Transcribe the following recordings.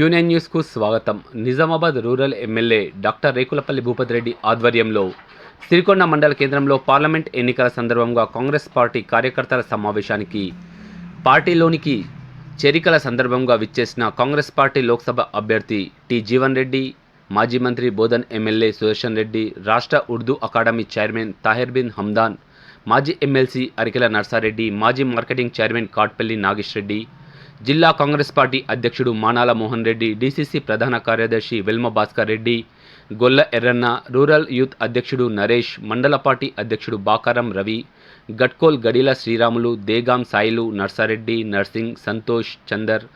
Quinine న్యూస్కు స్వాగతం. Nizamabad rural MLA doctor Rekulapalli Bhupathi Reddy ఆధ్వర్యంలో సిరికొండ మండల కేంద్రంలో పార్లమెంట్ ఎన్నికల సందర్భంగా కాంగ్రెస్ పార్టీ కార్యకర్తల సమావేశానికి పార్టీలోనికి చేరికల సందర్భంగా విచ్చేసిన కాంగ్రెస్ పార్టీ లోక్సభ అభ్యర్థి టి జీవన్ రెడ్డి, మాజీ మంత్రి బోధన్ ఎమ్మెల్యే సుదర్శన్ రెడ్డి, రాష్ట్ర ఉర్దూ అకాడమీ చైర్మన్ తాహిర్ బిన్ హమ్దాన్, మాజీ ఎమ్మెల్సీ అరికెల నర్సారెడ్డి, మాజీ మార్కెటింగ్ చైర్మన్ కాట్పల్లి నాగేష్ రెడ్డి, జిల్లా కాంగ్రెస్ పార్టీ అధ్యక్షుడు మానాల మోహన్ రెడ్డి, డీసీసీ ప్రధాన కార్యదర్శి వెల్మ భాస్కర్ రెడ్డి, గొల్ల ఎర్రన్న, రూరల్ యూత్ అధ్యక్షుడు నరేష్, మండల పార్టీ అధ్యక్షుడు బాకారం రవి, గట్కోల్ గడిల శ్రీరాములు, దేగాం సాయిలు, నర్సారెడ్డి, నర్సింగ్, సంతోష్, చందర్,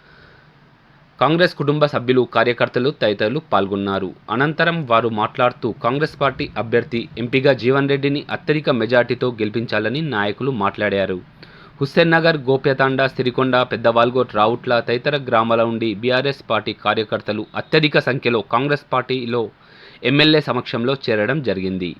కాంగ్రెస్ కుటుంబ సభ్యులు, కార్యకర్తలు తదితరులు పాల్గొన్నారు. అనంతరం వారు మాట్లాడుతూ కాంగ్రెస్ పార్టీ అభ్యర్థి ఎంపీగా జీవన్ రెడ్డిని అత్యధిక మెజార్టీతో గెలిపించాలని నాయకులు మాట్లాడారు. హుస్సేన్ నగర్, గోప్యతాండ, సిరికొండ, పెద్దవాల్గోట్, రావుట్ల తదితర గ్రామాల నుండి బీఆర్ఎస్ పార్టీ కార్యకర్తలు అత్యధిక సంఖ్యలో కాంగ్రెస్ పార్టీలో ఎమ్మెల్యే సమక్షంలో చేరడం జరిగింది.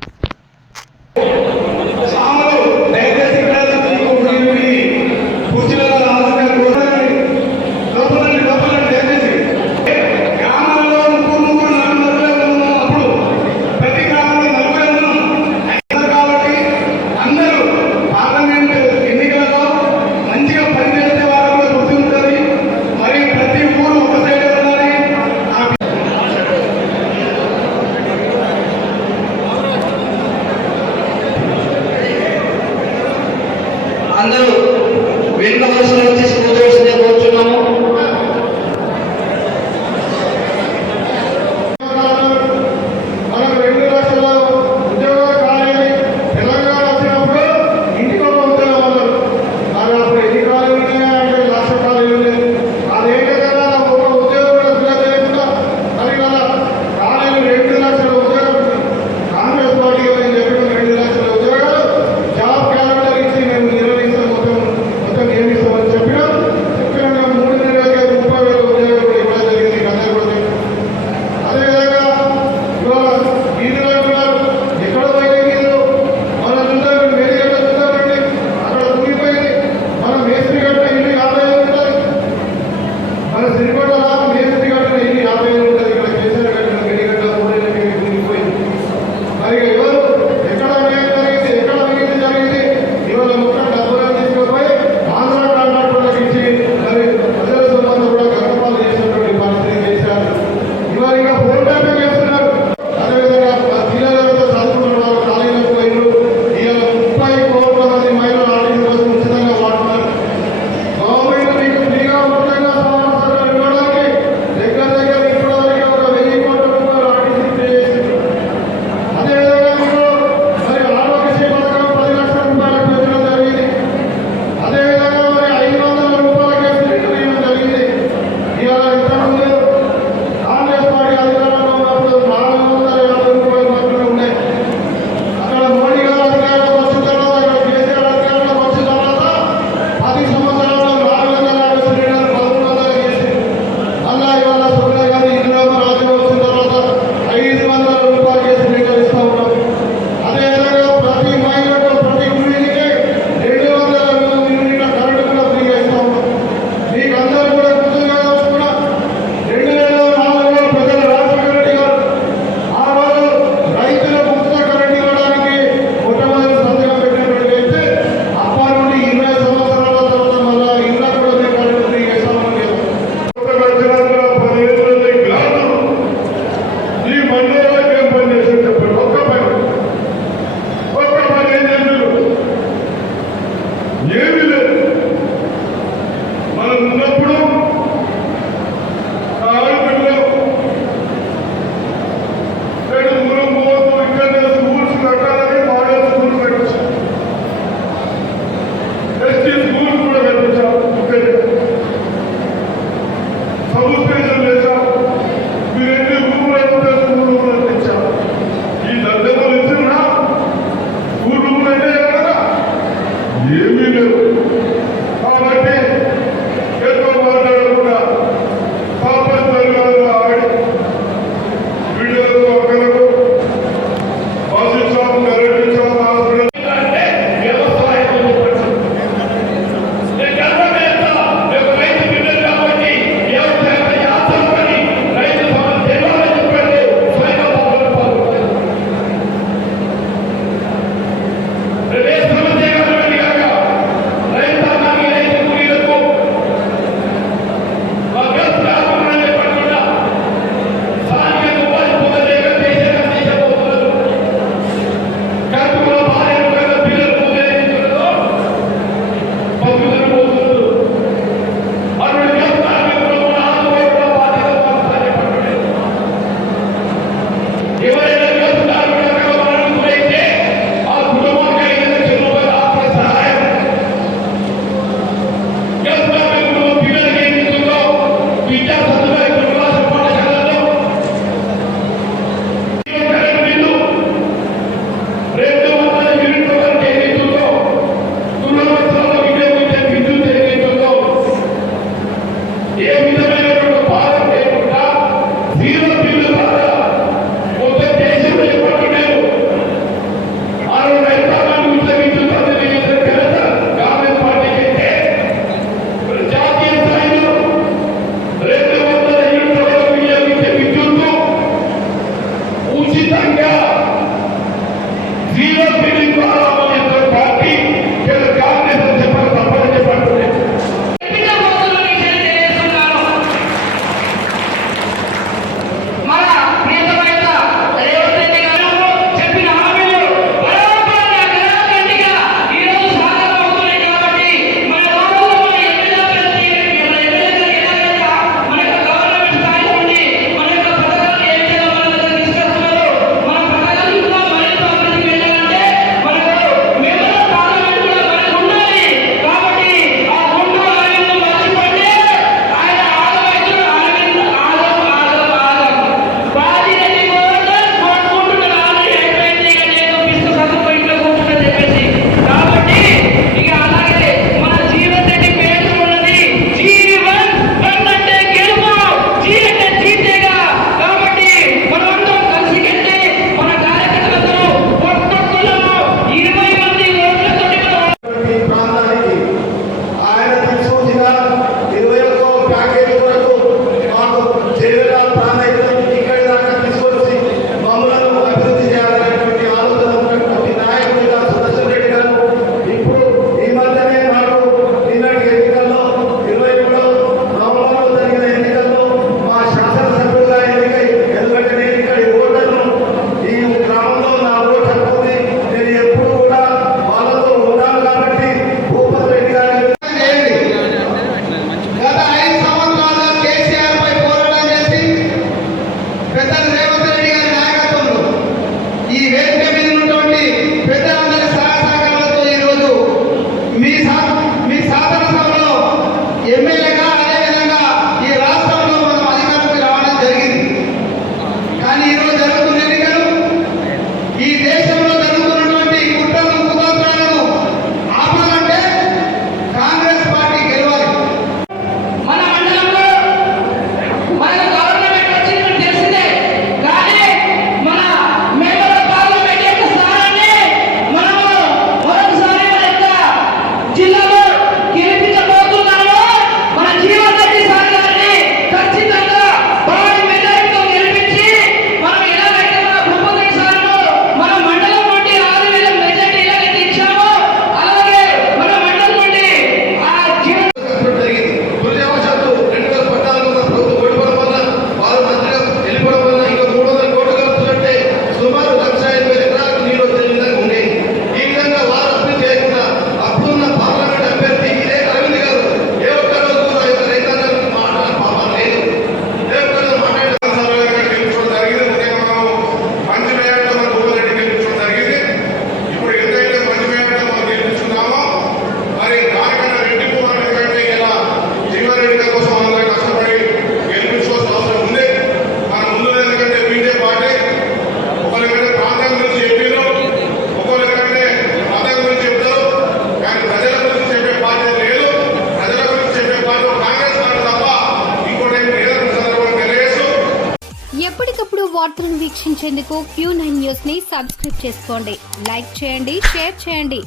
ఎప్పటికప్పుడు వార్తలను వీక్షించేందుకు Q9 న్యూస్ ని సబ్స్క్రైబ్ చేసుకోండి, లైక్ చేయండి, షేర్ చేయండి.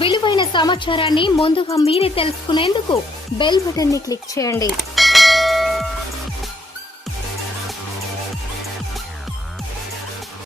విలువైన సమాచారాన్ని ముందుగా మీరే తెలుసుకునేందుకు బెల్ బటన్ ని క్లిక్ చేయండి.